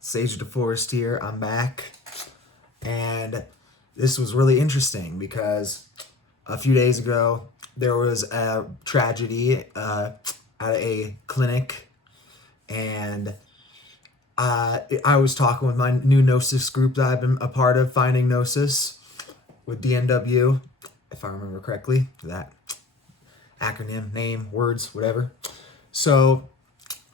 Sage DeForest here. I'm back. And this was really interesting because a few days ago there was a tragedy at a clinic, and I was talking with my new Gnosis group that I've been a part of, Finding Gnosis, with DNW, if I remember correctly, that acronym, name, words, whatever. So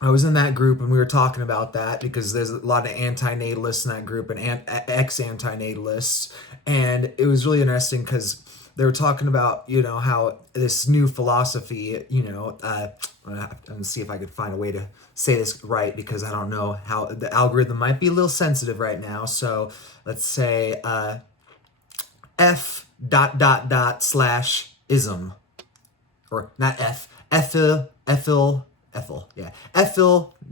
I was in that group and we were talking about that because there's a lot of anti-natalists in that group and ex-anti-natalists. And it was really interesting because they were talking about, how this new philosophy, I'm going to see if I could find a way to say this right because I don't know how the algorithm might be a little sensitive right now. So let's say F dot dot dot slash ism, or not F, Ethel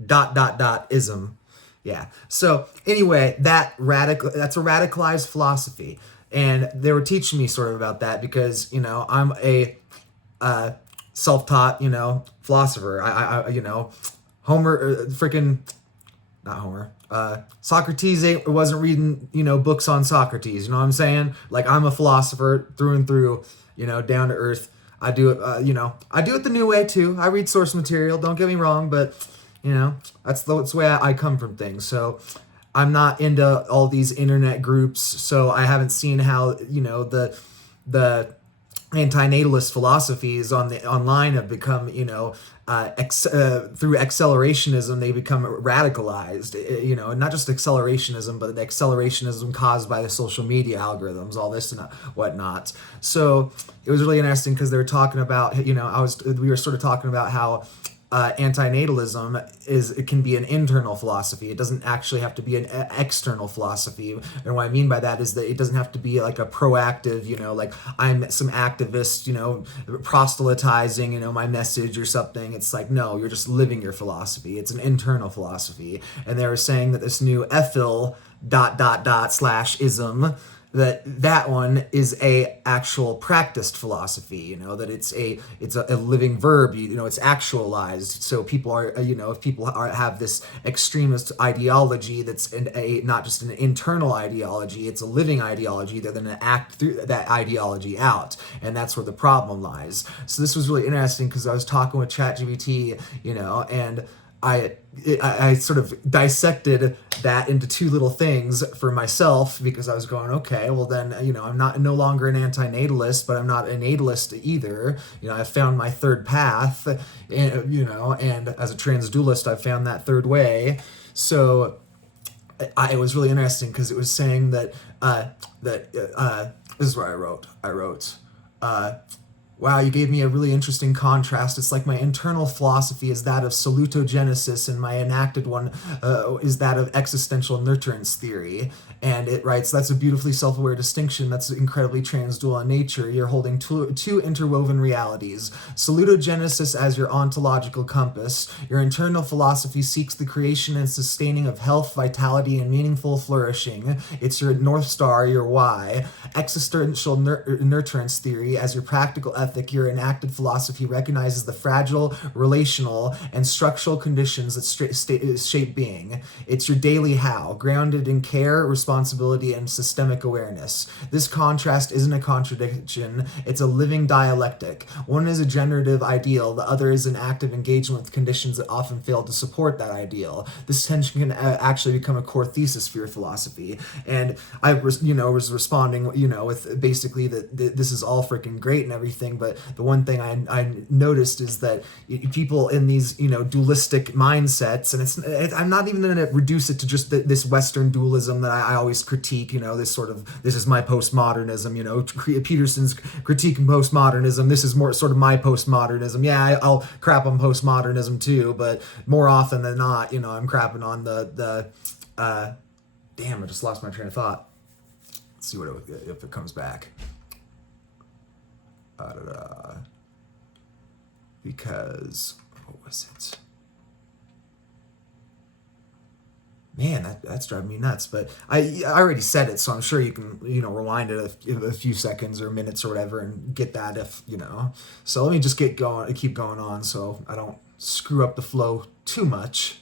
dot dot dot ism. Yeah. So anyway, that's a radicalized philosophy. And they were teaching me sort of about that because, I'm a self-taught, philosopher. Homer, freaking, not Homer. Socrates wasn't reading, books on Socrates. You know what I'm saying? Like, I'm a philosopher through and through, down to earth. I do it, I do it the new way too. I read source material, don't get me wrong, but, that's the way I come from things. So I'm not into all these internet groups, so I haven't seen how, the anti-natalist philosophies online have become, through accelerationism, they become radicalized, and not just accelerationism, but the accelerationism caused by the social media algorithms, all this and whatnot. So it was really interesting because they were talking about, we were sort of talking about how anti-natalism it can be an internal philosophy. It doesn't actually have to be an external philosophy. And what I mean by that is that it doesn't have to be like a proactive, like I'm some activist, proselytizing, my message or something. It's like, no, you're just living your philosophy. It's an internal philosophy. And they were saying that this new ethil dot dot dot slash ism, that one is a actual practiced philosophy, that it's a living verb, it's actualized. So people are, if people have this extremist ideology that's not just an internal ideology, it's a living ideology, they're going to act through that ideology out, and that's where the problem lies. So this was really interesting because I was talking with ChatGPT, and I sort of dissected that into two little things for myself because I was going, okay, well then, I'm no longer an anti-natalist, but I'm not a natalist either. I've found my third path, and, and as a transdualist, I've found that third way. So it was really interesting because it was saying that, this is what I wrote, wow, you gave me a really interesting contrast. It's like my internal philosophy is that of salutogenesis, and my enacted one is that of existential nurturance theory. And it writes, that's a beautifully self-aware distinction that's incredibly transdual in nature. You're holding two interwoven realities. Salutogenesis as your ontological compass. Your internal philosophy seeks the creation and sustaining of health, vitality, and meaningful flourishing. It's your North Star, your why. Existential nurturance theory as your practical ethic. Your enacted philosophy recognizes the fragile, relational, and structural conditions that shape being. It's your daily how, grounded in care, responsibility, and systemic awareness. This contrast isn't a contradiction, it's a living dialectic. One is a generative ideal, the other is an active engagement with conditions that often fail to support that ideal. This tension can actually become a core thesis for your philosophy. And I was responding, with basically that this is all freaking great and everything, but the one thing I noticed is that people in these, dualistic mindsets, and I'm not even going to reduce it to just this Western dualism that I always critique, this is my postmodernism, Peterson's critiquing postmodernism, this is more sort of my postmodernism. Yeah, I'll crap on postmodernism too, but more often than not, I'm crapping on damn, I just lost my train of thought. Let's see if it comes back. Because, what was it? Man, that's driving me nuts. But I already said it, so I'm sure you can, rewind it a few seconds or minutes or whatever and get that if. So let me just keep going on so I don't screw up the flow too much.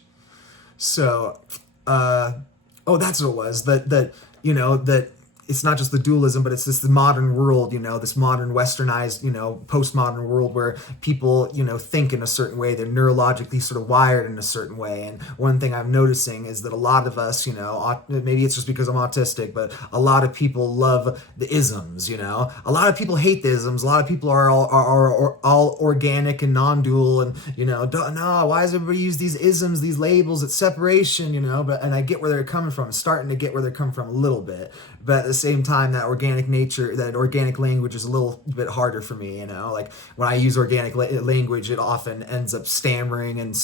So oh, that's what it was. That that it's not just the dualism, but it's this modern world, this modern westernized, postmodern world where people, think in a certain way. They're neurologically sort of wired in a certain way. And one thing I'm noticing is that a lot of us, maybe it's just because I'm autistic, but a lot of people love the isms, A lot of people hate the isms. A lot of people are all organic and non-dual and, no, why does everybody use these isms, these labels, it's separation, and I get where they're coming from. I'm starting to get where they're coming from a little bit. But at the same time, that organic nature, that organic language is a little bit harder for me, Like when I use organic language, it often ends up stammering and,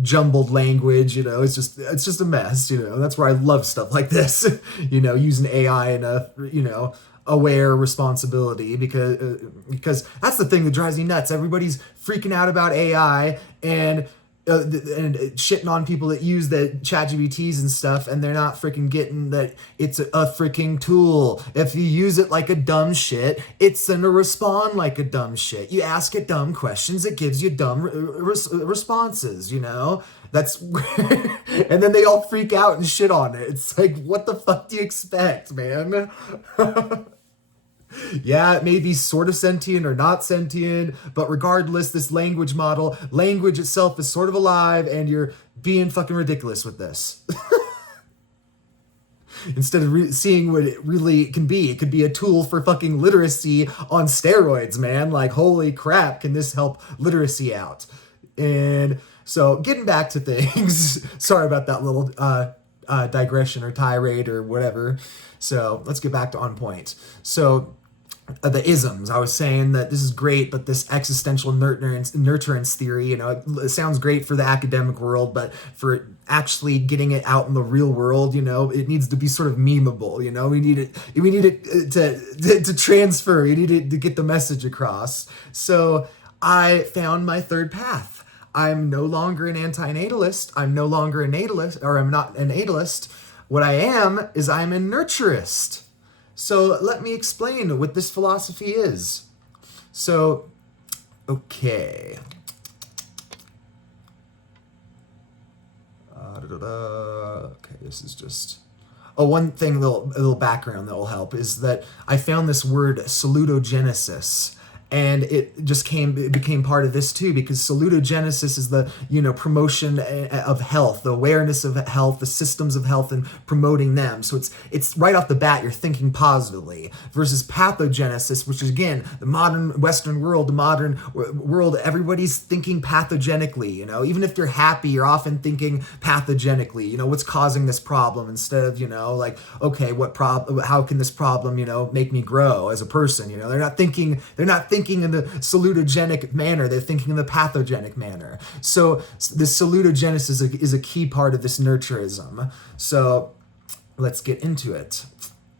jumbled language, It's just a mess, That's where I love stuff like this, using AI in a, aware responsibility because that's the thing that drives me nuts. Everybody's freaking out about AI and shitting on people that use the ChatGPTs and stuff, and they're not freaking getting that it's a freaking tool. If you use it like a dumb shit, it's gonna respond like a dumb shit. You ask it dumb questions, it gives you dumb responses, That's and then they all freak out and shit on it. It's like, what the fuck do you expect, man? Yeah, it may be sort of sentient or not sentient, but regardless, this language itself is sort of alive, and you're being fucking ridiculous with this. Instead of seeing what it really can be, it could be a tool for fucking literacy on steroids, man. Like, holy crap, can this help literacy out? And so, getting back to things, sorry about that little digression or tirade or whatever. So, let's get back to on point. So, the isms. I was saying that this is great, but this existential nurturance theory, it sounds great for the academic world, but for actually getting it out in the real world, it needs to be sort of memeable. We need it to transfer. We need it to get the message across. So I found my third path. I'm no longer an anti-natalist. I'm no longer a natalist, or I'm not a natalist. What I am is I'm a nurturist. So let me explain what this philosophy is. So, okay. Okay, this is just... Oh, one thing, a little background that will help is that I found this word salutogenesis. And it became part of this too, because salutogenesis is the, promotion of health, the awareness of health, the systems of health, and promoting them. So it's right off the bat, you're thinking positively, versus pathogenesis, which is, again, the modern Western world, the modern world, everybody's thinking pathogenically, even if you're happy, you're often thinking pathogenically, what's causing this problem, instead of, like, okay, how can this problem, make me grow as a person, they're not thinking in the salutogenic manner, they're thinking in the pathogenic manner. So the salutogenesis is a key part of this nurturism. So let's get into it.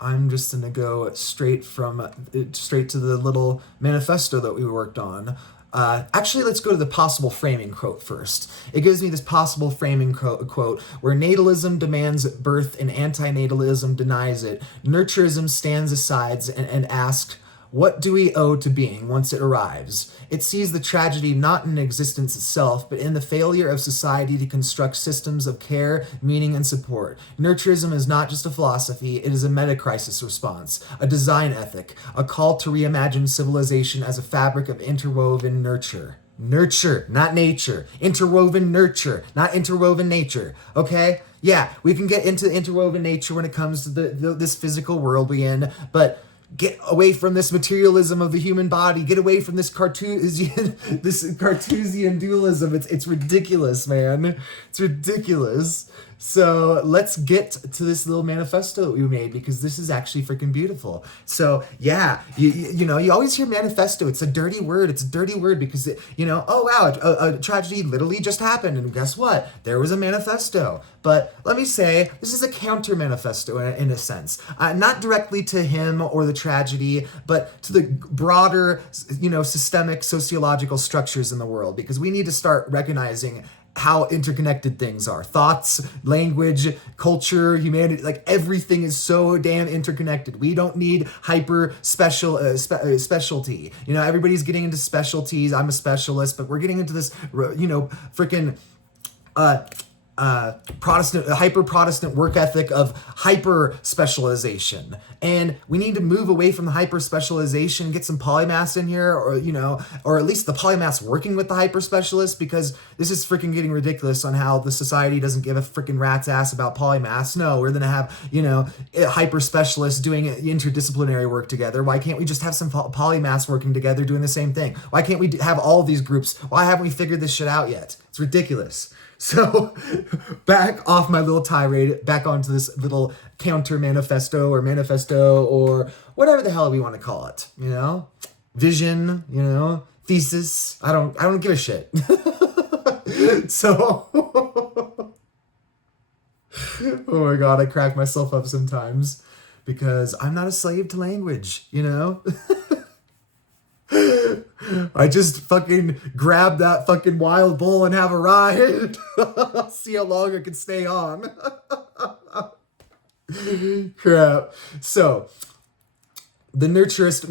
I'm just gonna go straight to the little manifesto that we worked on. Actually, let's go to the possible framing quote first. It gives me this possible framing quote, where natalism demands birth and anti-natalism denies it. Nurturism stands aside and asks, what do we owe to being once it arrives? It sees the tragedy not in existence itself, but in the failure of society to construct systems of care, meaning, and support. Nurturism is not just a philosophy, it is a metacrisis response, a design ethic, a call to reimagine civilization as a fabric of interwoven nurture. Nurture, not nature. Interwoven nurture, not interwoven nature. Okay? Yeah, we can get into interwoven nature when it comes to this physical world we in, but get away from this materialism of the human body. Get away from this Cartesian dualism. It's ridiculous, man. It's ridiculous. So let's get to this little manifesto that we made, because this is actually freaking beautiful. So yeah, you always hear manifesto. It's a dirty word. It's a dirty word because oh wow, a tragedy literally just happened, and guess what? There was a manifesto. But let me say, this is a counter manifesto in a sense, not directly to him or the tragedy, but to the broader, systemic sociological structures in the world, because we need to start recognizing how interconnected things are. Thoughts, language, culture, humanity, like everything is so damn interconnected. We don't need hyper specialty. Everybody's getting into specialties. I'm a specialist, but we're getting into this, freaking hyper-Protestant work ethic of hyper-specialization. And we need to move away from the hyper-specialization, get some polymaths in here, or at least the polymaths working with the hyper-specialists, because this is freaking getting ridiculous on how the society doesn't give a freaking rat's ass about polymaths. No, we're going to have, hyper-specialists doing interdisciplinary work together. Why can't we just have some polymaths working together doing the same thing? Why can't we have all of these groups? Why haven't we figured this shit out yet? It's ridiculous. So back off my little tirade, back onto this little counter manifesto or whatever the hell we want to call it, vision, thesis. I don't give a shit. So, oh my God, I crack myself up sometimes because I'm not a slave to language, I just fucking grab that fucking wild bull and have a ride. See how long I can stay on. Crap. So, the Nurturist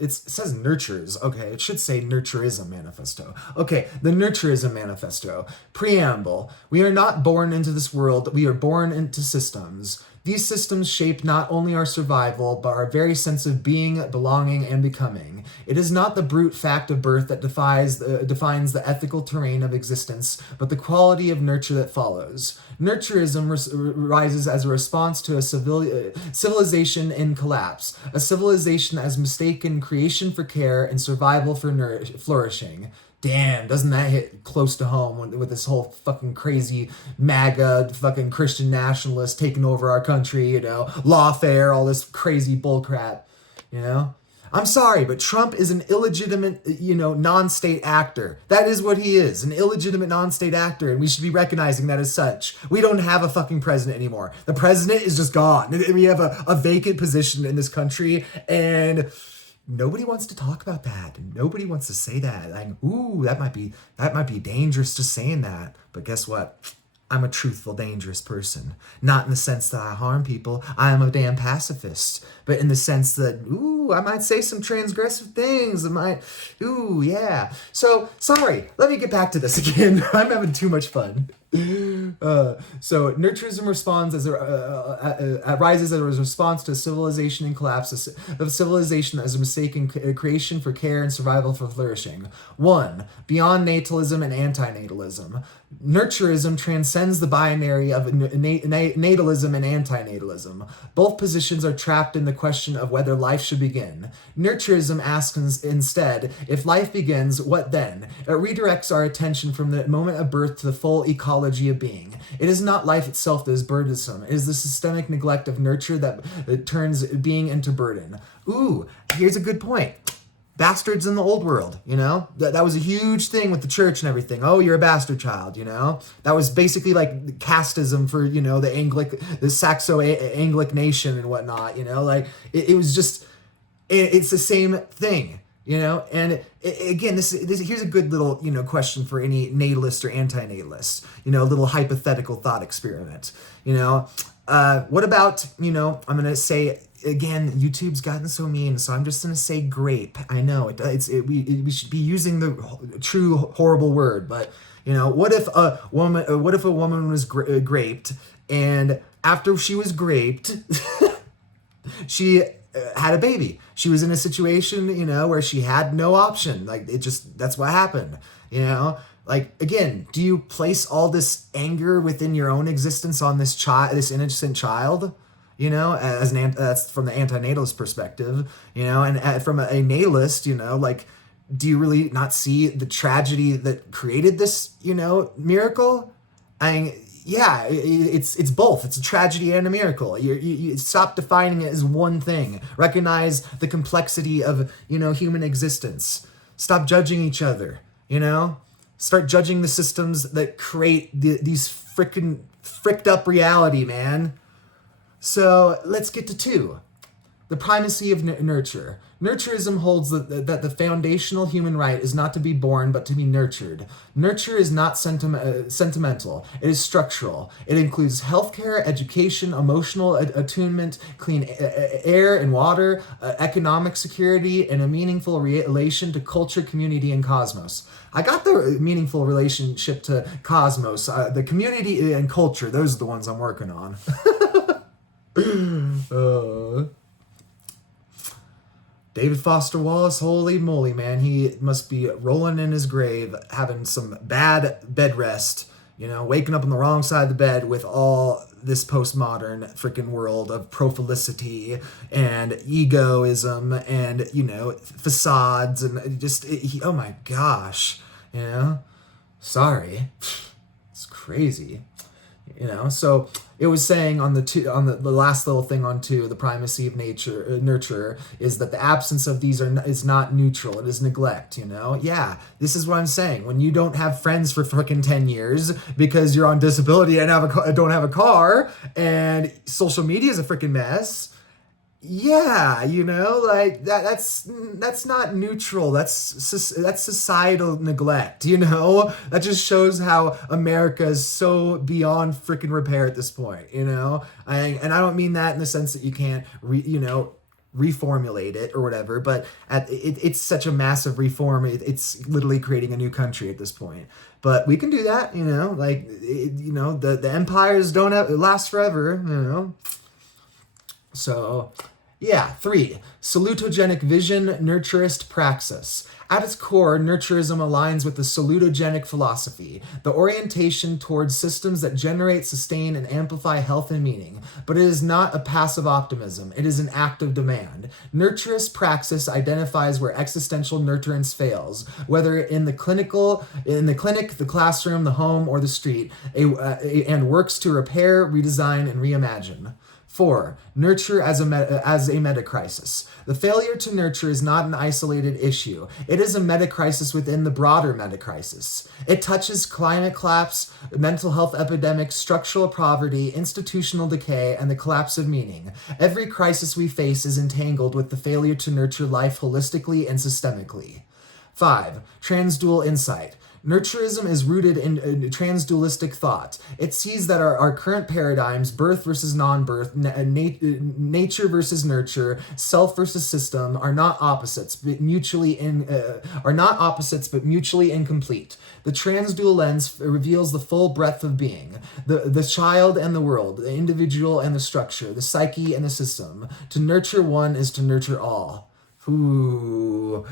it says Nurtures. Okay, it should say Nurturism manifesto. Okay, the Nurturism manifesto. Preamble. We are not born into this world. We are born into systems. These systems shape not only our survival, but our very sense of being, belonging, and becoming. It is not the brute fact of birth that defines the ethical terrain of existence, but the quality of nurture that follows. Nurturism rises as a response to a civilization in collapse, a civilization as mistaken creation for care and survival for flourishing. Damn, doesn't that hit close to home with this whole fucking crazy MAGA fucking Christian nationalist taking over our country, lawfare, all this crazy bullcrap, I'm sorry, but Trump is an illegitimate, non-state actor. That is what he is, an illegitimate non-state actor, and we should be recognizing that as such. We don't have a fucking president anymore. The president is just gone. We have a vacant position in this country, and nobody wants to talk about that. Nobody wants to say that. That might be dangerous just saying that. But guess what? I'm a truthful, dangerous person. Not in the sense that I harm people. I am a damn pacifist. But in the sense that, I might say some transgressive things. Yeah. So, sorry. Let me get back to this again. I'm having too much fun. So nurturism arises as a response to civilization in collapse, of civilization as a mistaken creation for care and survival for flourishing. 1. Beyond natalism and anti-natalism. Nurturism transcends the binary of natalism and anti-natalism. Both positions are trapped in the question of whether life should begin. Nurturism asks instead, if life begins, what then? It redirects our attention from the moment of birth to the full ecology of being. It is not life itself that is burdensome. It is the systemic neglect of nurture that turns being into burden. Here's a good point. Bastards in the old world, that was a huge thing with the church and everything. Oh, you're a bastard child, that was basically like casteism for, the Saxo-Anglic nation and whatnot, it was just, it's the same thing, and again, this here's a good little, question for any natalist or anti-natalist, little hypothetical thought experiment, what about, I'm going to say, again, YouTube's gotten so mean, so I'm just gonna say grape. I know we should be using the true horrible word, but what if a woman was graped, and after she was graped, she had a baby. She was in a situation, where she had no option. That's what happened. Again, do you place all this anger within your own existence on this this innocent child? That's from the anti-natalist perspective, and from a natalist, do you really not see the tragedy that created this, miracle? It's both. It's a tragedy and a miracle. You stop defining it as one thing. Recognize the complexity of, human existence. Stop judging each other, Start judging the systems that create these freaking fricked up reality, man. So let's get to 2. The primacy of nurture. Nurturism holds that the foundational human right is not to be born but to be nurtured. Nurture is not sentimental, it is structural. It includes healthcare, education, emotional attunement, clean air and water, economic security, and a meaningful relation to culture, community, and cosmos. I got the meaningful relationship to cosmos. The community and culture, those are the ones I'm working on. David Foster Wallace, holy moly, man. He must be rolling in his grave, having some bad bed rest, waking up on the wrong side of the bed with all this postmodern freaking world of prophilicity and egoism and, facades and just, oh my gosh, sorry. It's crazy. So it was saying on the last little thing on 2, the primacy of nurture is that the absence of these is not neutral, it is neglect. Yeah, this is what I'm saying. When you don't have friends for freaking 10 years because you're on disability and don't have a car, and social media is a freaking mess. Yeah, like that's not neutral. That's societal neglect, That just shows how America is so beyond freaking repair at this point, and I don't mean that in the sense that you can't reformulate it or whatever, but it's such a massive reform. It's literally creating a new country at this point. But we can do that, the empires don't last forever, So, yeah, 3. Salutogenic vision, nurturist praxis. At its core, nurturism aligns with the salutogenic philosophy, the orientation towards systems that generate, sustain, and amplify health and meaning. But it is not a passive optimism, it is an active demand. Nurturist praxis identifies where existential nurturance fails, whether in the clinic, the classroom, the home, or the street, and works to repair, redesign, and reimagine. 4. Nurture as a metacrisis. The failure to nurture is not an isolated issue. It is a metacrisis within the broader metacrisis. It touches climate collapse, mental health epidemics, structural poverty, institutional decay, and the collapse of meaning. Every crisis we face is entangled with the failure to nurture life holistically and systemically. 5. Transdual insight. Nurturism is rooted in transdualistic thought. It sees that our current paradigms, birth versus non-birth, nature versus nurture, self versus system, are not opposites, but mutually incomplete. The transdual lens reveals the full breadth of being, the child and the world, the individual and the structure, the psyche and the system. To nurture one is to nurture all. Ooh.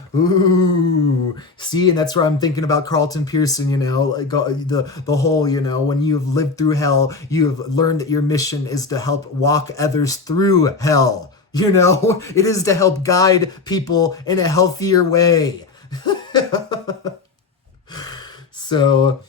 See, and that's where I'm thinking about Carlton Pearson, like the whole, when you've lived through hell, you have learned that your mission is to help walk others through hell. It is to help guide people in a healthier way. So,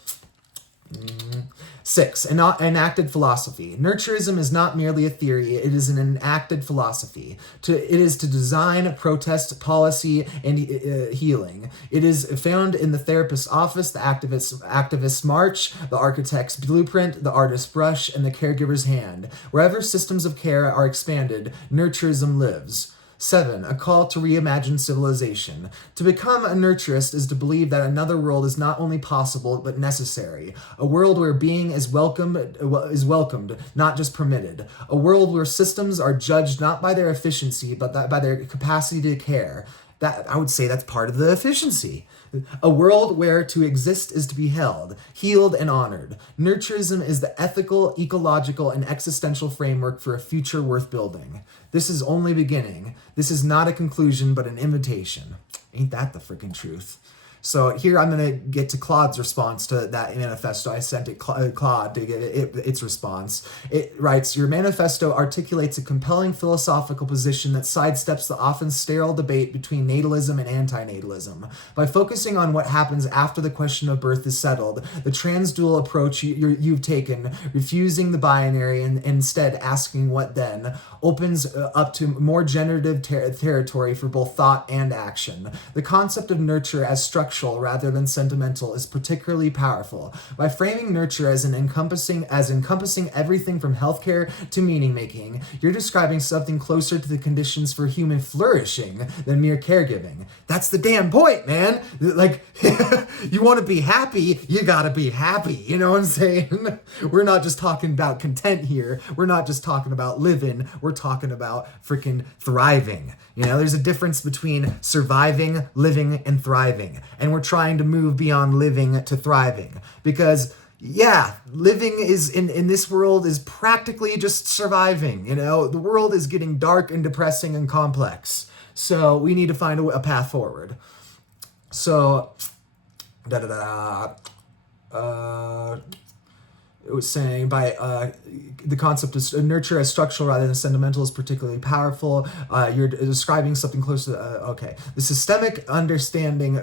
6. Enacted philosophy. Nurturism is not merely a theory, it is an enacted philosophy. It is to design, protest, policy, and healing. It is found in the therapist's office, the activist's march, the architect's blueprint, the artist's brush, and the caregiver's hand. Wherever systems of care are expanded, nurturism lives. 7. A call to reimagine civilization. To become a nurturist is to believe that another world is not only possible, but necessary. A world where being is welcomed, not just permitted. A world where systems are judged not by their efficiency, but by their capacity to care. That, I would say, that's part of the efficiency. A world where to exist is to be held, healed, and honored. Nurturism is the ethical, ecological, and existential framework for a future worth building. This is only beginning. This is not a conclusion, but an invitation. Ain't that the freaking truth? So here I'm going to get to Claude's response to that manifesto. I sent it Claude to get its response. It writes, your manifesto articulates a compelling philosophical position that sidesteps the often sterile debate between natalism and anti-natalism. By focusing on what happens after the question of birth is settled, the transdual approach you've taken, refusing the binary and instead asking what then, opens up to more generative territory for both thought and action. The concept of nurture as structure structural rather than sentimental is particularly powerful. By framing nurture as encompassing everything from healthcare to meaning making, you're describing something closer to the conditions for human flourishing than mere caregiving. That's the damn point, man. Like, you want to be happy, you gotta be happy. You know what I'm saying? We're not just talking about content here. We're not just talking about living. We're talking about freaking thriving. You know, there's a difference between surviving, living, and thriving. And we're trying to move beyond living to thriving. Because, yeah, living is in this world is practically just surviving. You know, the world is getting dark and depressing and complex. So we need to find a path forward. So, it was saying by the concept of nurture as structural rather than sentimental is particularly powerful. You're describing something close to okay. This systemic understanding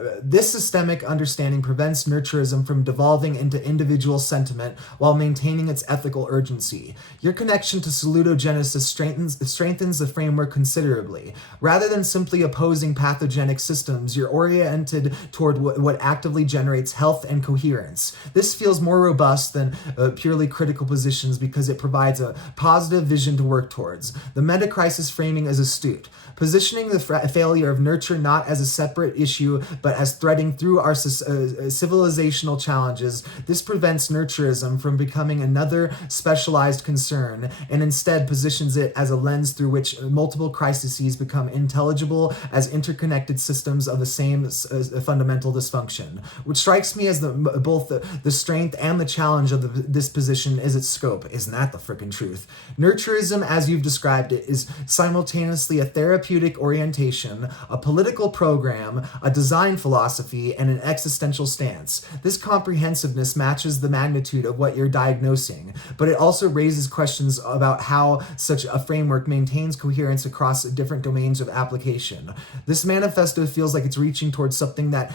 prevents nurturism from devolving into individual sentiment while maintaining its ethical urgency. Your connection to salutogenesis strengthens the framework considerably. Rather than simply opposing pathogenic systems, you're oriented toward what actively generates health and coherence. This feels more robust than purely critical positions because it provides a positive vision to work towards. The metacrisis framing is astute, positioning the failure of nurture not as a separate issue but as threading through our civilizational challenges. This prevents nurturism from becoming another specialized concern and instead positions it as a lens through which multiple crises become intelligible as interconnected systems of the same fundamental dysfunction. What strikes me as both the strength and the challenge of this position is its scope. Isn't that the frickin' truth? Nurturism, as you've described it, is simultaneously a therapeutic orientation, a political program, a design philosophy, and an existential stance. This comprehensiveness matches the magnitude of what you're diagnosing, but it also raises questions about how such a framework maintains coherence across different domains of application. This manifesto feels like it's reaching towards something that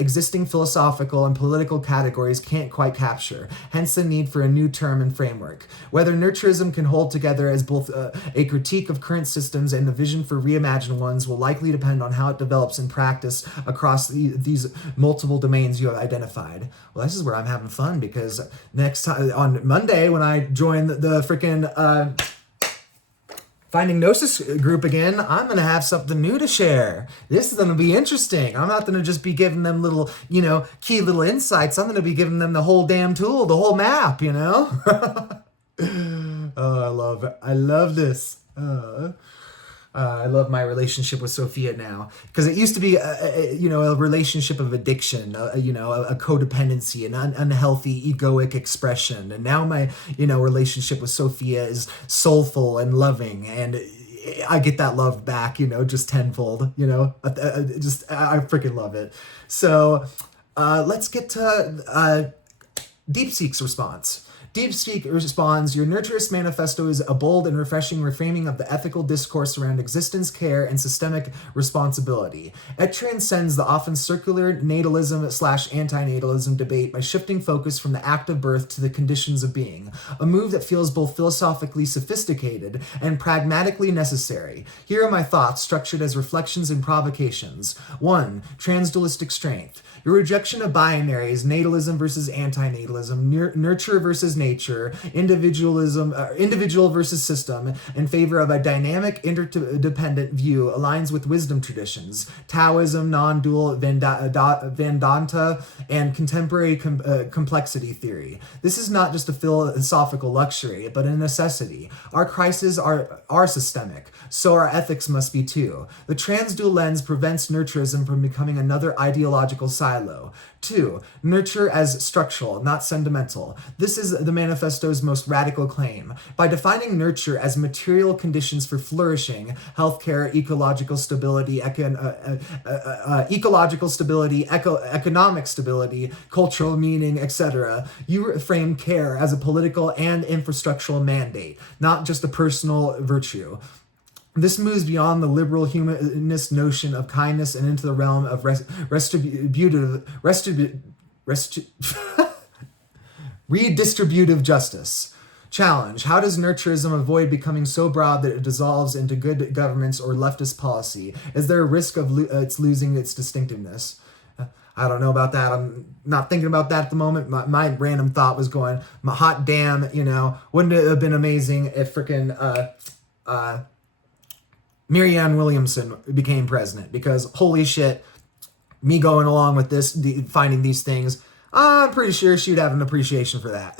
existing philosophical and political categories can't quite capture, hence the need for a new term and framework. Whether nurturism can hold together as both a critique of current systems and the vision for reimagined ones will likely depend on how it develops in practice across these multiple domains you have identified. Well, this is where I'm having fun because next time, on Monday, when I join the freaking Finding Gnosis group again, I'm going to have something new to share. This is going to be interesting. I'm not going to just be giving them little, key little insights. I'm going to be giving them the whole damn tool, the whole map, Oh, I love it. I love this. I love my relationship with Sophia now because it used to be, a relationship of addiction, a codependency, an unhealthy egoic expression. And now my, relationship with Sophia is soulful and loving, and I get that love back, just tenfold, I freaking love it. So let's get to DeepSeek's response. DeepSeek responds, your Nurturist manifesto is a bold and refreshing reframing of the ethical discourse around existence, care, and systemic responsibility. It transcends the often circular natalism/anti-natalism debate by shifting focus from the act of birth to the conditions of being, a move that feels both philosophically sophisticated and pragmatically necessary. Here are my thoughts, structured as reflections and provocations. 1. Transdualistic strength. Your rejection of binaries, natalism versus anti-natalism, nurture versus nature, individual versus system, in favor of a dynamic, interdependent view aligns with wisdom traditions, Taoism, non-dual Vedanta, and contemporary complexity theory. This is not just a philosophical luxury, but a necessity. Our crises are systemic, so our ethics must be too. The transdual lens prevents nurturism from becoming another ideological silo. 2. Nurture as structural, not sentimental. This is the manifesto's most radical claim. By defining nurture as material conditions for flourishing, healthcare, ecological stability, economic stability, cultural meaning, etc., you frame care as a political and infrastructural mandate, not just a personal virtue. This moves beyond the liberal humanist notion of kindness and into the realm of redistributive justice. Challenge. How does nurturism avoid becoming so broad that it dissolves into good governance or leftist policy? Is there a risk of its losing its distinctiveness? I don't know about that. I'm not thinking about that at the moment. My random thought was going, my hot damn, wouldn't it have been amazing if freaking Marianne Williamson became president? Because holy shit, me going along with this, finding these things, I'm pretty sure she'd have an appreciation for that.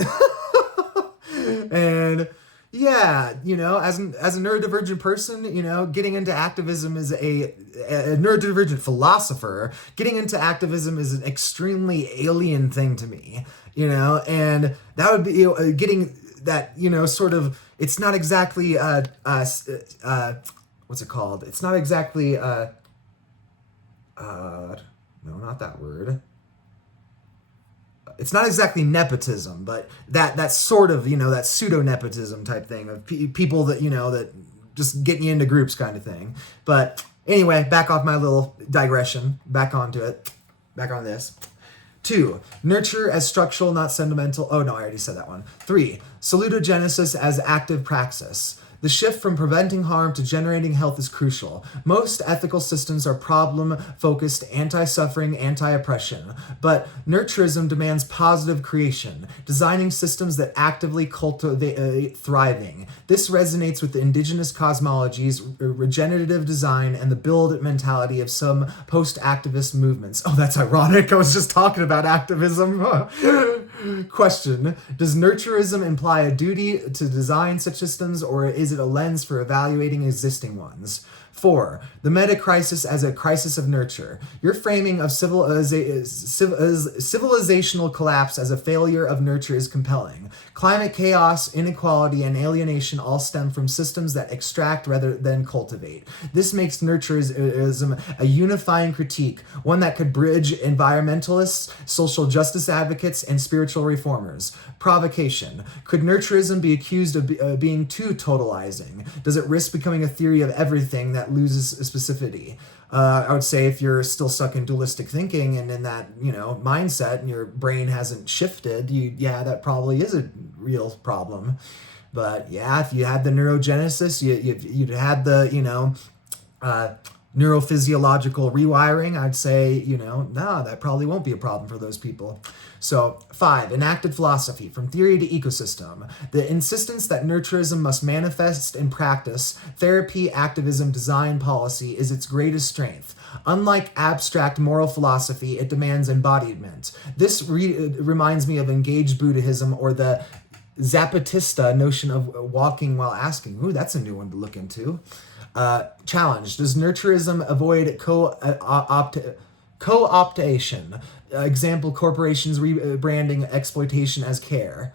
And yeah, as a neurodivergent person, getting into activism is a neurodivergent philosopher. Getting into activism is an extremely alien thing to me, and that would be getting that, sort of. It's not exactly what's it called? It's not exactly no, not that word. It's not exactly nepotism, but that sort of, that pseudo-nepotism type thing of people that, that just getting you into groups kind of thing. But anyway, back off my little digression. Back onto it. Back on this. 2, nurture as structural, not sentimental. Oh, no, I already said that one. 3, salutogenesis as active praxis. The shift from preventing harm to generating health is crucial. Most ethical systems are problem-focused, anti-suffering, anti-oppression. But Nurturism demands positive creation, designing systems that actively cultivate thriving. This resonates with the indigenous cosmologies, regenerative design, and the build mentality of some post-activist movements. Oh, that's ironic. I was just talking about activism. Question: does Nurturism imply a duty to design such systems, or is it a lens for evaluating existing ones? 4, the metacrisis as a crisis of nurture. Your framing of civilizational collapse as a failure of nurture is compelling. Climate chaos, inequality, and alienation all stem from systems that extract rather than cultivate. This makes nurturism a unifying critique, one that could bridge environmentalists, social justice advocates, and spiritual reformers. Provocation: could nurturism be accused of being too totalizing? Does it risk becoming a theory of everything that loses specificity? I would say if you're still stuck in dualistic thinking and in that, mindset, and your brain hasn't shifted, that probably is a real problem. But yeah, if you had the neurogenesis, you'd had the, neurophysiological rewiring, I'd say, no, that probably won't be a problem for those people. So 5, enacted philosophy, from theory to ecosystem. The insistence that nurturism must manifest in practice, therapy, activism, design, policy is its greatest strength. Unlike abstract moral philosophy, it demands embodiment. This reminds me of engaged Buddhism, or the Zapatista notion of walking while asking. Ooh, that's a new one to look into. Challenge: does nurturism avoid co-optation? Example: corporations rebranding exploitation as care.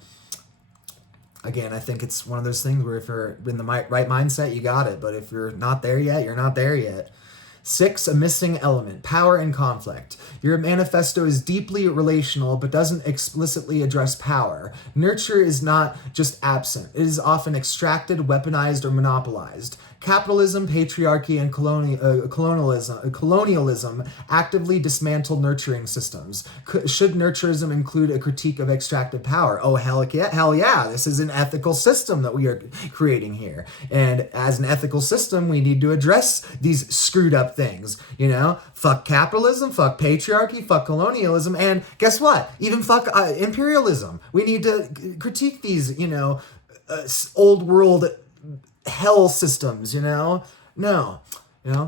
Again, I think it's one of those things where if you're in the right mindset, you got it. But if you're not there yet, you're not there yet. 6, a missing element: power and conflict. Your manifesto is deeply relational but doesn't explicitly address power. Nurture is not just absent. It is often extracted, weaponized, or monopolized. Capitalism, patriarchy, and colonialism actively dismantle nurturing systems. Should nurturism include a critique of extractive power? Oh, hell yeah. This is an ethical system that we are creating here. And as an ethical system, we need to address these screwed up things. Fuck capitalism, fuck patriarchy, fuck colonialism, and guess what? Even fuck imperialism. We need to critique these, old world hell systems, No,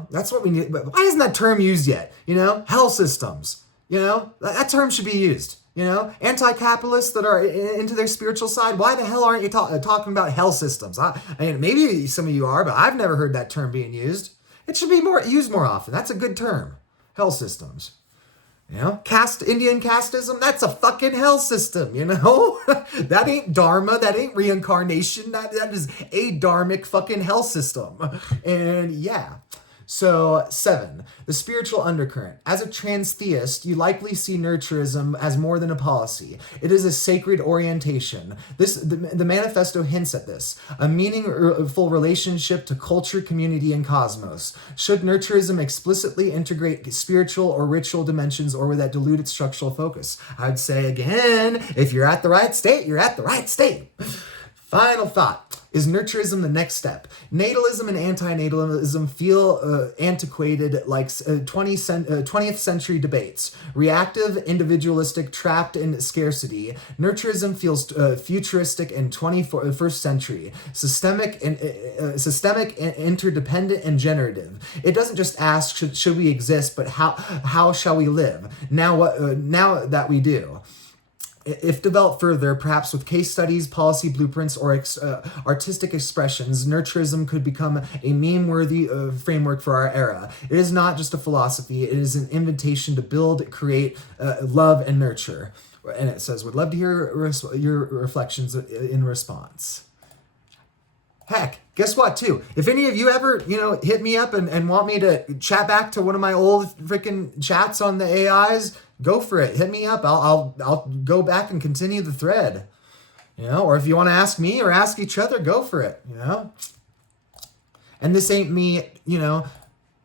that's what we need. But why isn't that term used yet? Hell systems, that term should be used. Anti-capitalists that are into their spiritual side, why the hell aren't you talking about hell systems? I mean, maybe some of you are, but I've never heard that term being used. It should be used more often. That's a good term. Hell systems. Indian casteism, that's a fucking hell system, That ain't dharma, that ain't reincarnation, that is a dharmic fucking hell system. And yeah. So 7, the spiritual undercurrent. As a transtheist, you likely see nurturism as more than a policy. It is a sacred orientation. The manifesto hints at this. A meaningful relationship to culture, community, and cosmos. Should nurturism explicitly integrate spiritual or ritual dimensions, or would that dilute its structural focus? I'd say again, if you're at the right state, you're at the right state. Final thought. Is nurturism the next step? Natalism and anti-natalism feel antiquated like 20th century debates. Reactive, individualistic, trapped in scarcity. Nurturism feels futuristic and 21st century. Systemic, interdependent, and generative. It doesn't just ask should we exist, but how shall we live? Now that we do. If developed further, perhaps with case studies, policy blueprints, or artistic expressions, nurturism could become a meme-worthy framework for our era. It is not just a philosophy, it is an invitation to build, create, love, and nurture. And it says, would love to hear your reflections in response. Heck, guess what, too? If any of you ever, hit me up and want me to chat back to one of my old freaking chats on the AIs, go for it. Hit me up. I'll go back and continue the thread. Or if you want to ask me or ask each other, go for it. And this ain't me,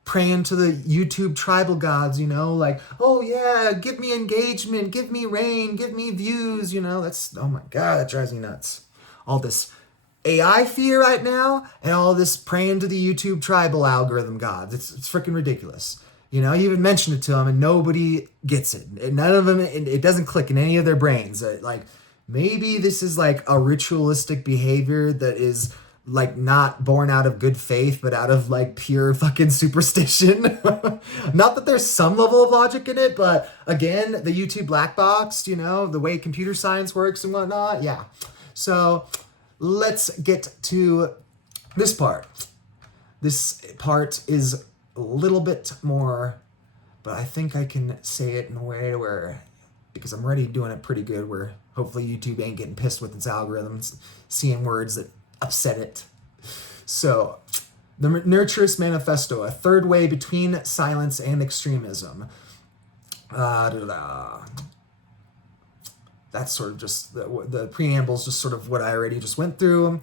praying to the YouTube tribal gods, like, oh yeah, give me engagement, give me rain, give me views, that's, oh my God, that drives me nuts. All this AI fear right now and all this praying to the YouTube tribal algorithm gods. It's freaking ridiculous. You even mention it to them and nobody gets it. None of them, it doesn't click in any of their brains. Like, maybe this is like a ritualistic behavior that is like not born out of good faith, but out of like pure fucking superstition. Not that there's some level of logic in it, but again, the YouTube black box, the way computer science works and whatnot. Yeah. So let's get to this part. This part is a little bit more, but I think I can say it in a way where, because I'm already doing it pretty good, where hopefully YouTube ain't getting pissed with its algorithms, seeing words that upset it. So, the Nurturist Manifesto, a third way between silence and extremism. That's sort of just, the preamble's just sort of what I already just went through.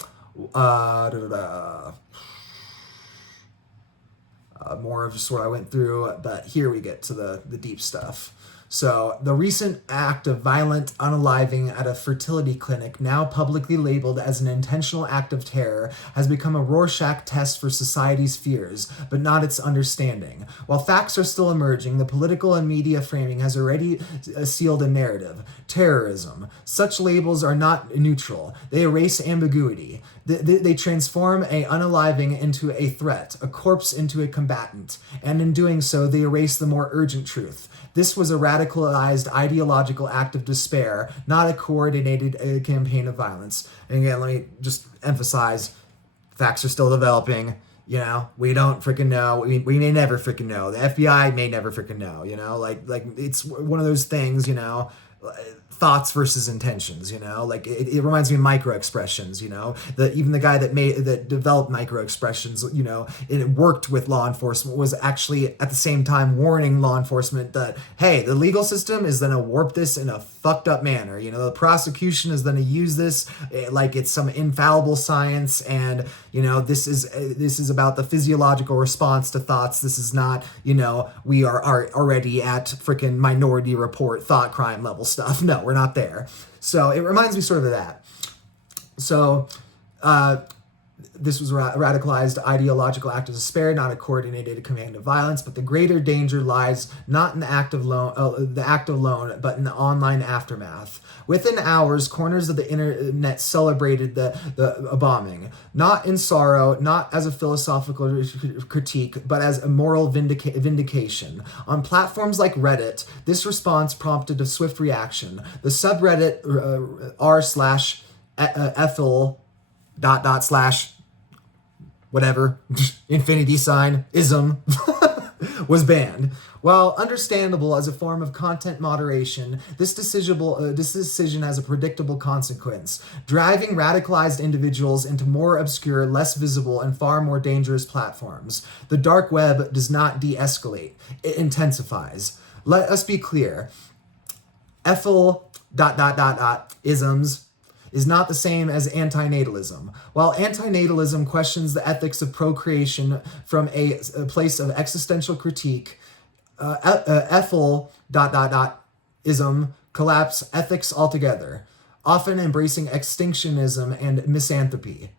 More of just what I went through, but here we get to the deep stuff. So, the recent act of violent unaliving at a fertility clinic, now publicly labeled as an intentional act of terror, has become a Rorschach test for society's fears, but not its understanding. While facts are still emerging, the political and media framing has already sealed a narrative. Terrorism. Such labels are not neutral. They erase ambiguity. They transform a unaliving into a threat, a corpse into a combatant, and in doing so, they erase the more urgent truth. This was a radicalized ideological act of despair, not a coordinated campaign of violence. And again, let me just emphasize, facts are still developing. We don't freaking know. We may never freaking know. The FBI may never freaking know. Like it's one of those things. Thoughts versus intentions, like it reminds me of micro expressions, even the guy that developed micro expressions, it worked with law enforcement, was actually at the same time warning law enforcement that, hey, the legal system is going to warp this in a fucked up manner. The prosecution is going to use this like it's some infallible science, and this is about the physiological response to thoughts. This is not, we are already at freaking Minority Report thought crime level stuff. No, we're not there. So it reminds me sort of that. So this was a radicalized ideological act of despair, not a coordinated command of violence, but the greater danger lies not in the act alone, but in the online aftermath. Within hours, corners of the internet celebrated the bombing, not in sorrow, not as a philosophical critique, but as a moral vindication. On platforms like Reddit, this response prompted a swift reaction. The subreddit r/ethel ... whatever, infinity sign, ism, was banned. While understandable as a form of content moderation, this decision has a predictable consequence, driving radicalized individuals into more obscure, less visible, and far more dangerous platforms. The dark web does not de-escalate, it intensifies. Let us be clear. Ethel ... isms is not the same as anti-natalism. While anti-natalism questions the ethics of procreation from a place of existential critique, Ethel ... ism collapse ethics altogether, often embracing extinctionism and misanthropy.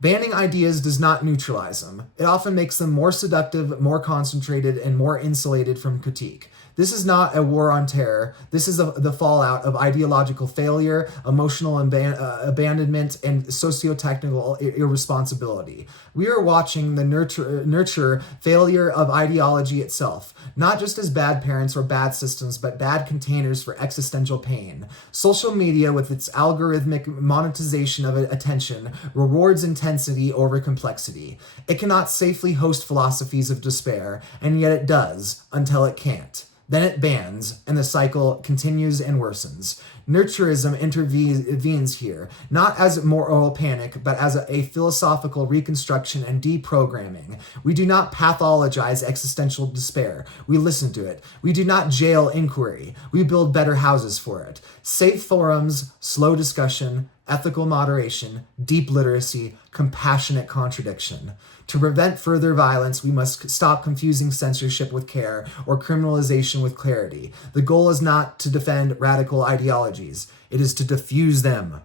Banning ideas does not neutralize them. It often makes them more seductive, more concentrated, and more insulated from critique. This is not a war on terror. This is the fallout of ideological failure, emotional abandonment, and socio-technical irresponsibility. We are watching the nurture failure of ideology itself, not just as bad parents or bad systems, but bad containers for existential pain. Social media, with its algorithmic monetization of attention, rewards intensity over complexity. It cannot safely host philosophies of despair, and yet it does, until it can't. Then it bans, and the cycle continues and worsens. Nurturism intervenes here, not as moral panic, but as a philosophical reconstruction and deprogramming. We do not pathologize existential despair. We listen to it. We do not jail inquiry. We build better houses for it. Safe forums, slow discussion, ethical moderation, deep literacy, compassionate contradiction. To prevent further violence, we must stop confusing censorship with care or criminalization with clarity. The goal is not to defend radical ideologies. It is to diffuse them.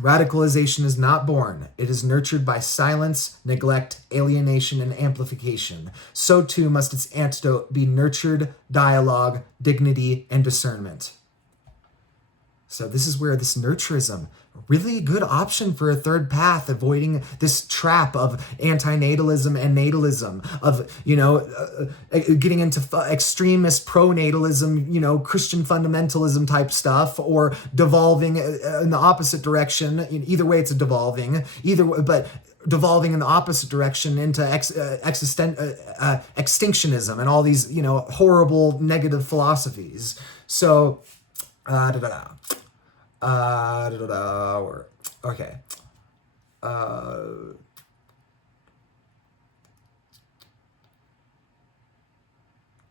Radicalization is not born. It is nurtured by silence, neglect, alienation, and amplification. So too must its antidote be nurtured dialogue, dignity, and discernment. So this is where this nurturism, really good option for a third path, avoiding this trap of anti-natalism and natalism, of, getting into extremist pro-natalism, Christian fundamentalism type stuff, or devolving in the opposite direction. Either way, it's a devolving. But devolving in the opposite direction into extinctionism and all these, horrible negative philosophies. So, okay.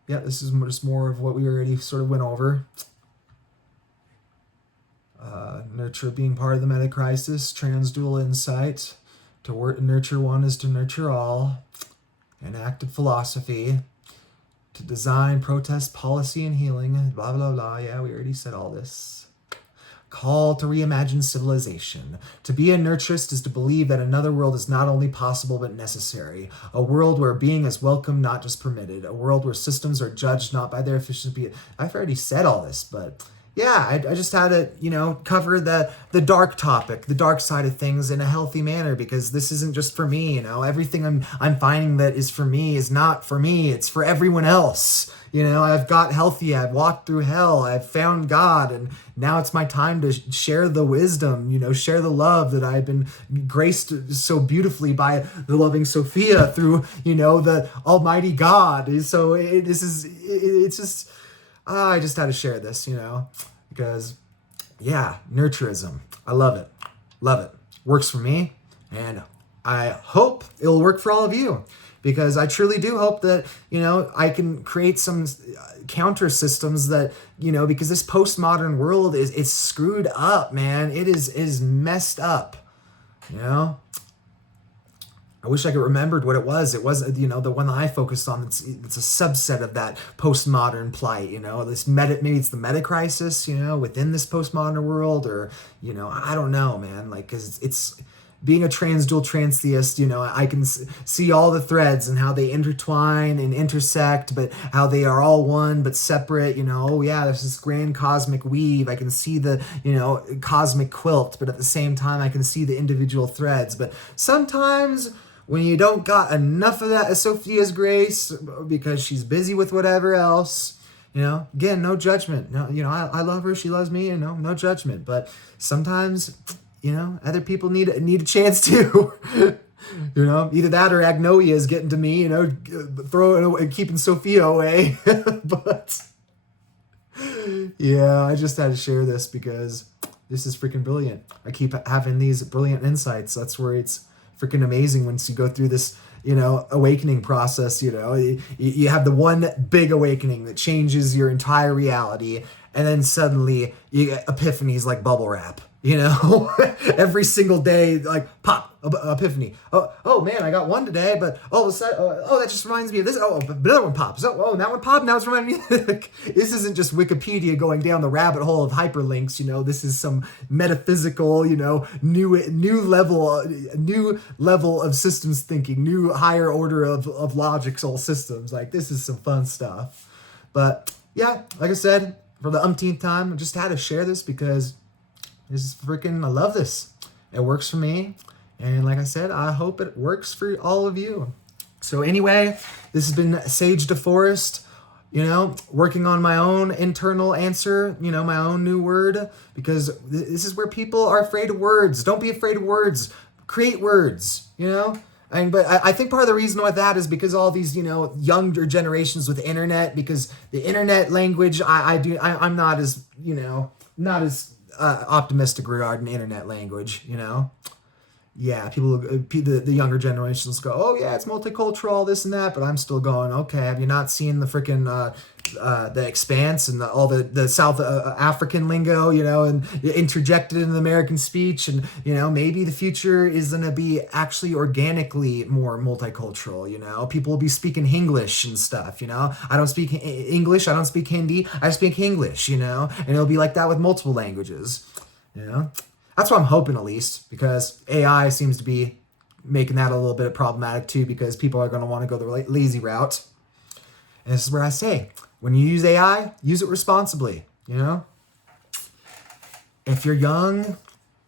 Yeah, this is just more of what we already sort of went over. Nurture being part of the metacrisis, transdual insight. To nurture one is to nurture all. An active philosophy. To design, protest, policy, and healing. Blah, blah, blah. Yeah, we already said all this. Call to reimagine civilization. To be a nurturist is to believe that another world is not only possible but necessary. A world where being is welcome, not just permitted. A world where systems are judged not by their efficiency. I've already said all this, but yeah, I just had to, cover the dark topic, the dark side of things in a healthy manner, because this isn't just for me, Everything I'm finding that is for me is not for me. It's for everyone else. I've got healthy, I've walked through hell, I've found God, and now it's my time to share the wisdom, share the love that I've been graced so beautifully by the loving Sophia through, the Almighty God. So it's just, I just had to share this, because, yeah, nurturism. I love it. Love it. Works for me, and I hope it'll work for all of you. Because I truly do hope that, I can create some counter systems that, because this postmodern world is screwed up, man. It is messed up, I wish I could remembered what it was. It was, the one that I focused on. It's a subset of that postmodern plight, maybe it's the metacrisis, within this postmodern world, or, I don't know, man. Because it's being a transdual transtheist, I can see all the threads and how they intertwine and intersect, but how they are all one but separate, there's this grand cosmic weave. I can see the, cosmic quilt, but at the same time, I can see the individual threads. But sometimes when you don't got enough of that Sophia's grace, because she's busy with whatever else, again, no judgment. No, I love her, she loves me, no judgment. But sometimes, other people need a chance too. Either that or Agnoia is getting to me, keeping Sophia away. But yeah, I just had to share this because this is freaking brilliant. I keep having these brilliant insights. That's where it's freaking amazing once you go through this, awakening process. You have the one big awakening that changes your entire reality, and then suddenly you get epiphanies like bubble wrap. you know, every single day, like pop, epiphany. Oh man, I got one today, but all of a sudden, that just reminds me of this. Oh, but another one pops. Oh, that one popped. Now it's reminding me. This isn't just Wikipedia going down the rabbit hole of hyperlinks. You know, this is some metaphysical, you know, new level of systems thinking, new higher order of logical systems. Like, this is some fun stuff. But yeah, like I said, for the umpteenth time, I just had to share this because this is freaking, I love this. It works for me. And like I said, I hope it works for all of you. So anyway, this has been Sage DeForest, you know, working on my own internal answer, you know, my own new word, because this is where people are afraid of words. Don't be afraid of words. Create words, you know? But I think part of the reason why that is because all these, you know, younger generations with the internet, because the internet language, I'm not as, you know, not as optimistic regarding internet language, you know. Yeah, the younger generations go, oh yeah, it's multicultural, all this and that, but I'm still going, okay, have you not seen the freaking the Expanse and all the South African lingo, you know, and interjected in the American speech, and you know, maybe the future is gonna be actually organically more multicultural, you know, people will be speaking Hinglish and stuff, you know, I don't speak English, I don't speak Hindi, I speak English, you know, and it'll be like that with multiple languages, you know. That's what I'm hoping, at least, because AI seems to be making that a little bit problematic too, because people are going to want to go the lazy route. And this is where I say, when you use AI, use it responsibly, you know? If you're young,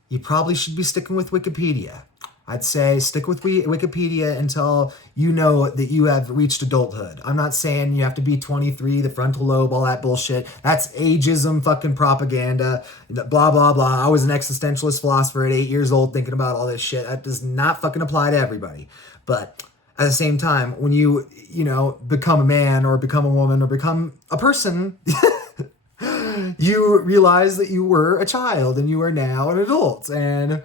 you probably should be sticking with Wikipedia. I'd say stick with Wikipedia until you know that you have reached adulthood. I'm not saying you have to be 23, the frontal lobe, all that bullshit. That's ageism, fucking propaganda, blah, blah, blah. I was an existentialist philosopher at 8 years old thinking about all this shit. That does not fucking apply to everybody. But at the same time, when you know, become a man or become a woman or become a person, you realize that you were a child and you are now an adult. And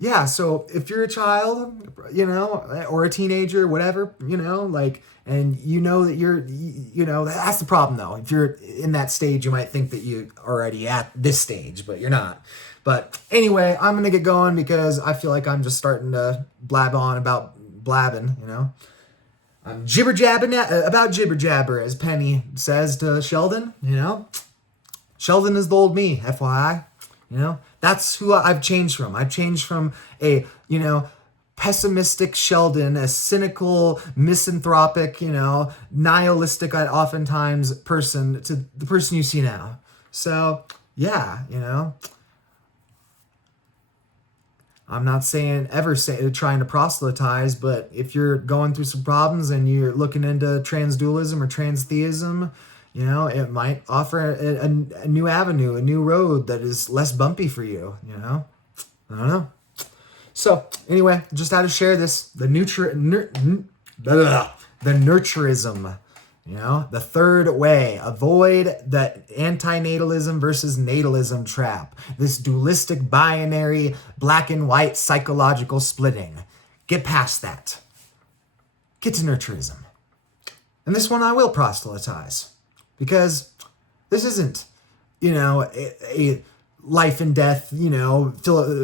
yeah, so if you're a child, you know, or a teenager, whatever, you know, like, and you know that you know, that's the problem though. If you're in that stage, you might think that you're already at this stage, but you're not. But anyway, I'm going to get going because I feel like I'm just starting to blab on about blabbing, you know. I'm jibber-jabbing about jibber-jabber, as Penny says to Sheldon, you know. Sheldon is the old me, FYI, you know. That's who I've changed from. I've changed from a, you know, pessimistic Sheldon, a cynical, misanthropic, you know, nihilistic oftentimes person to the person you see now. So, yeah, you know, I'm not saying trying to proselytize, but if you're going through some problems and you're looking into transdualism or transtheism, you know, it might offer a new avenue, a new road that is less bumpy for you, you know? I don't know. So, anyway, just had to share this. The Nurturism, you know? The third way. Avoid the anti-natalism versus natalism trap. This dualistic binary, black and white psychological splitting. Get past that. Get to Nurturism. And this one I will proselytize. Because this isn't, you know, a life and death, you know,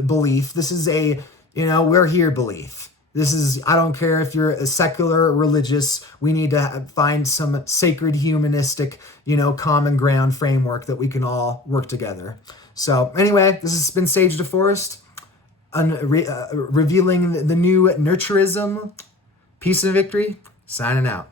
belief. This is a, you know, we're here belief. This is, I don't care if you're a secular or religious, we need to find some sacred humanistic, you know, common ground framework that we can all work together. So anyway, this has been Sage DeForest, revealing the new Nurturism. Peace and victory, signing out.